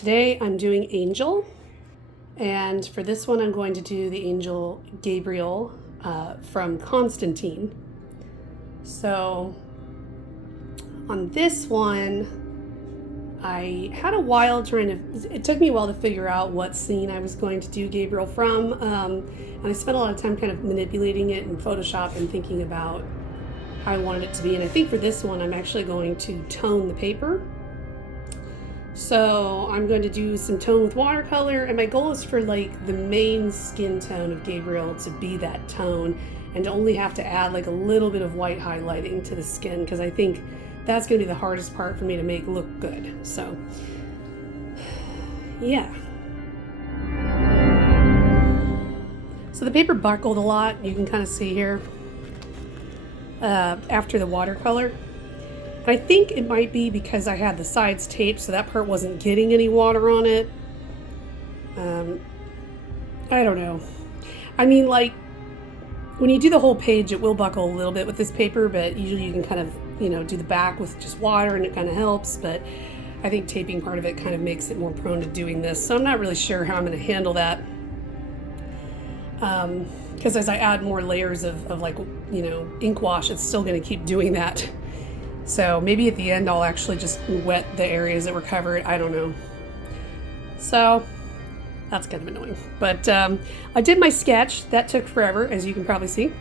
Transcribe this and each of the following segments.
Today I'm doing Angel, and for this one I'm going to do the angel Gabriel from Constantine. So on this one, I had a while it took me a while to figure out what scene I was going to do Gabriel from, and I spent a lot of time kind of manipulating it in Photoshop and thinking about how I wanted it to be. And I think for this one I'm actually going to tone the paper. So I'm going to do some tone with watercolor, and my goal is for like the main skin tone of Gabriel to be that tone and to only have to add like a little bit of white highlighting to the skin, because I think that's going to be the hardest part for me to make look good. So yeah. So the paper buckled a lot, you can kind of see here after the watercolor. I think it might be because I had the sides taped, so that part wasn't getting any water on it. I don't know. I mean, like, when you do the whole page, it will buckle a little bit with this paper, but usually you can kind of, do the back with just water and it kind of helps. But I think taping part of it kind of makes it more prone to doing this. So I'm not really sure how I'm going to handle that. Because as I add more layers of like, ink wash, it's still going to keep doing that. So maybe at the end I'll actually just wet the areas that were covered. I don't know. So that's kind of annoying. But I did my sketch. That took forever, as you can probably see.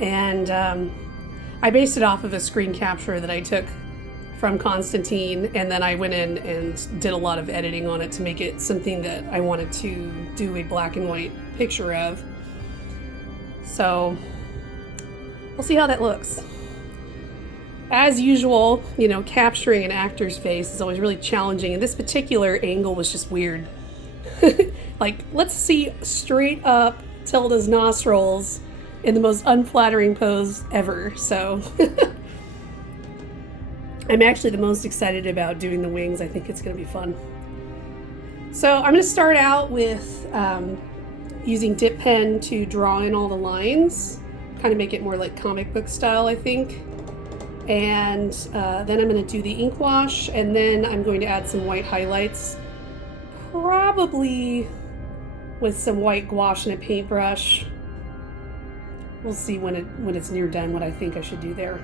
And I based it off of a screen capture that I took from Constantine, and then I went in and did a lot of editing on it to make it something that I wanted to do a black and white picture of. So we'll see how that looks. As usual, capturing an actor's face is always really challenging, and this particular angle was just weird. Like, let's see straight up Tilda's nostrils in the most unflattering pose ever, so. I'm actually the most excited about doing the wings. I think it's going to be fun. So I'm going to start out with using dip pen to draw in all the lines, kind of make it more like comic book style, I think. And then I'm going to do the ink wash, and then I'm going to add some white highlights, probably with some white gouache and a paintbrush. We'll see when it's near done what I think I should do there.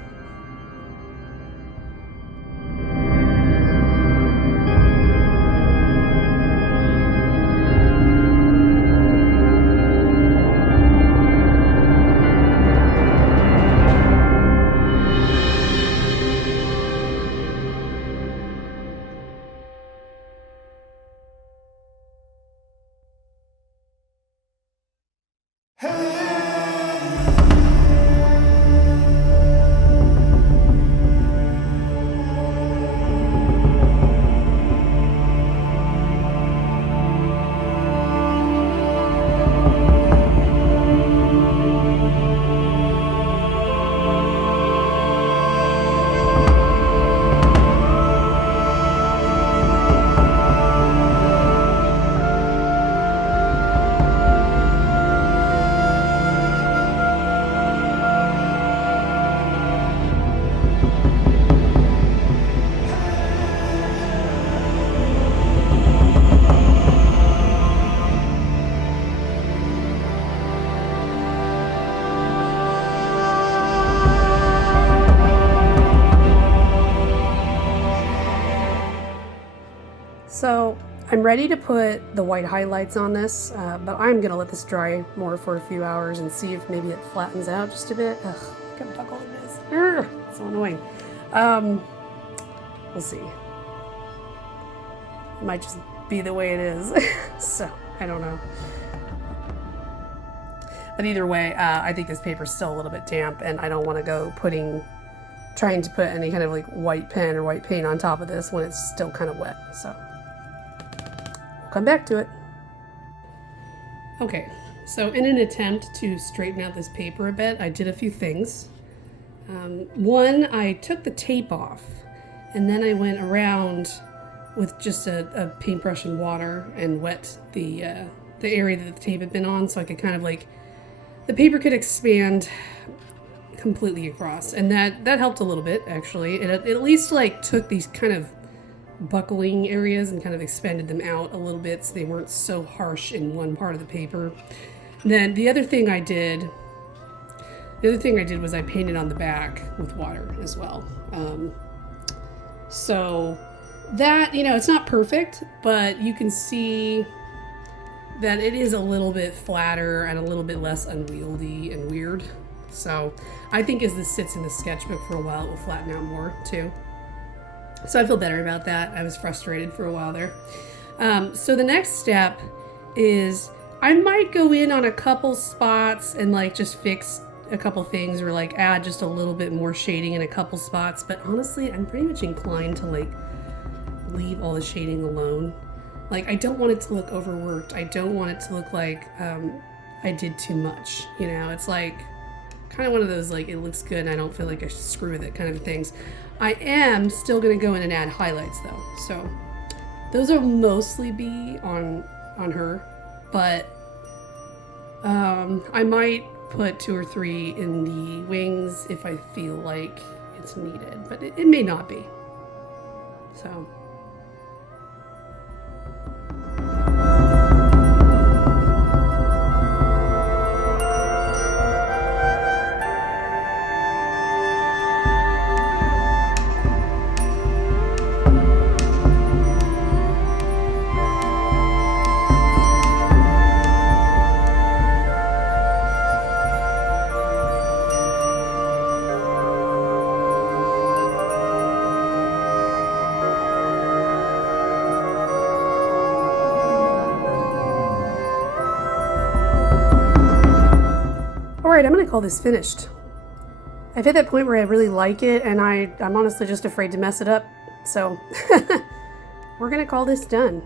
So I'm ready to put the white highlights on this, but I'm going to let this dry more for a few hours and see if maybe it flattens out just a bit. Ugh, look how buckled it is. Urgh, so annoying. We'll see. It might just be the way it is. So, I don't know. But either way, I think this paper's still a little bit damp, and I don't want to go trying to put any kind of like white pen or white paint on top of this when it's still kind of wet. So we'll come back to it. Okay, so in an attempt to straighten out this paper a bit, I did a few things. One, I took the tape off, and then I went around with just a paintbrush and water and wet the area that the tape had been on, so I could kind of like, the paper could expand completely across, and that helped a little bit, actually. It at least like took these kind of buckling areas and kind of expanded them out a little bit so they weren't so harsh in one part of the paper. And then the other thing I did was I painted on the back with water as well. So that, it's not perfect, but you can see that it is a little bit flatter and a little bit less unwieldy and weird. So I think as this sits in the sketchbook for a while, it will flatten out more too. So I feel better about that. I was frustrated for a while there. So the next step is I might go in on a couple spots and like just fix a couple things or like add just a little bit more shading in a couple spots. But honestly, I'm pretty much inclined to like leave all the shading alone. Like, I don't want it to look overworked. I don't want it to look like I did too much. It's like kind of one of those like it looks good and I don't feel like I should screw with it kind of things. I am still going to go in and add highlights though. So those will mostly be on her, but I might put 2 or 3 in the wings if I feel like it's needed, but it may not be. So. Alright, I'm going to call this finished. I've hit that point where I really like it, and I'm honestly just afraid to mess it up. So, we're going to call this done.